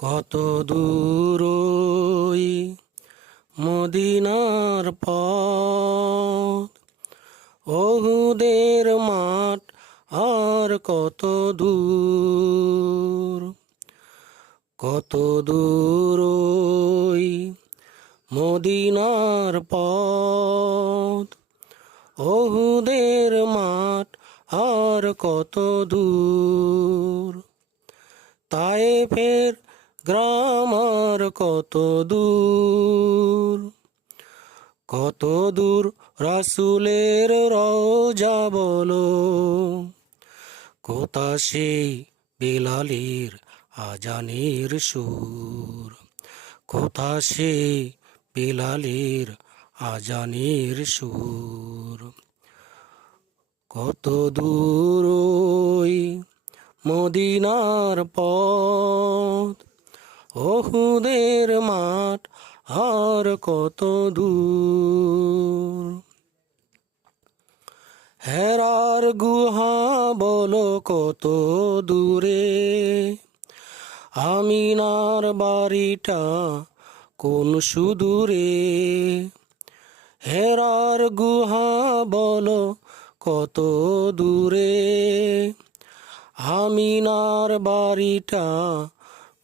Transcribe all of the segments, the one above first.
কত দূর ওই মদিনার পথ, ওহুদের মাঠ আর কত দূর, কত দূর ওই মদিনার পথ, ওহুদের মাঠ আর কত দূর, তায়েফের গ্রাম আর কত দূর, কত দূর রাসূলের রওজা বলো, কোথা সেই বেলালের আজানের সুর, কোথা সেই বেলালের আজানের সুর, কত দূর ওই মদিনার পথ, ওহুদের মাঠ আর কত দূর, হেরার গুহা বলো কত দূরে, আমিনার বাড়িটা কোন সুদূরে, হেরার গুহা বলো কত দূরে, আমিনার বাড়িটা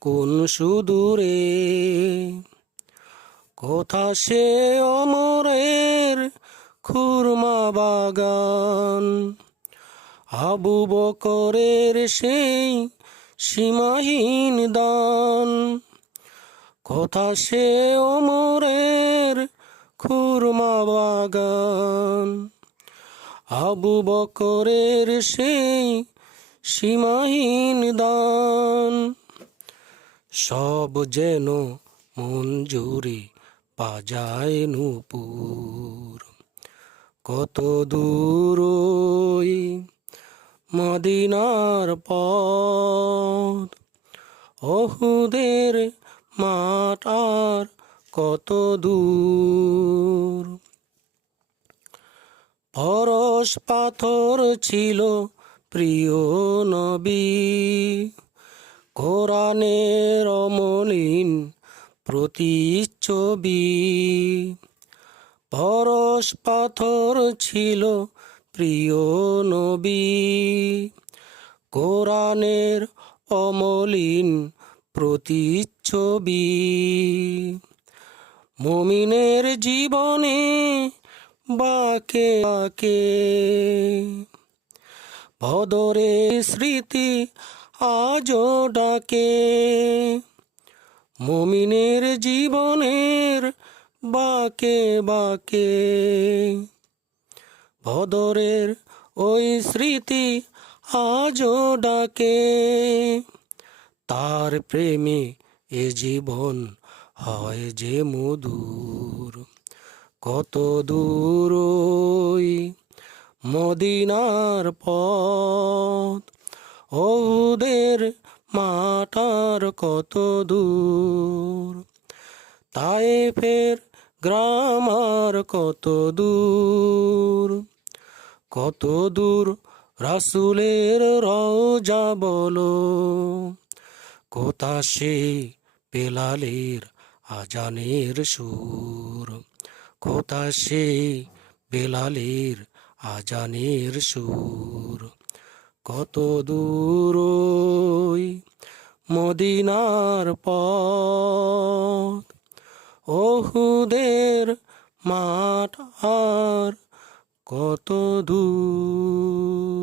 কোন সুদূরে, কোথা সে অমরের খুরমা বাগান, আবু বকরের সেই সীমাহীন দান, কোথা সে অমরের খুরমা বাগান, আবু বকরের সেই সীমাহীন দান, সব যেন মঞ্জুরি বাজায় নূপুর, কত দূর ওই মদিনার পথ, ওহুদের মাঠ আর কত দূর, পরশ পাথর ছিল প্রিয় নবী, কোরআনের অমলিন প্রতিচ্ছবি, পরশ পাথর ছিল প্রিয় নবী, কোরআনের অমলিন প্রতিচ্ছবি, মুমিনের জীবনে বাকে বাকে বদরের স্মৃতি আজও ডাকে, মুমিনের জীবনের বাকে বাকে বদরের ওই স্মৃতি আজও ডাকে, তার প্রেমে এ জীবন হয় যে মধুর, কত দূর ওই মদিনার পথ, ওহুদের মাঠ আর কত দূর, তায়েফের গ্রাম আর কত দূর, কত দূর রাসূলের রওজা বলো, কোথা সেই বেলালের আজানের সুর, কোথা সেই বেলালের আজানের সুর, কত দূর ওই মদিনার পথ, ওহুদের মাঠ আর কত দূর।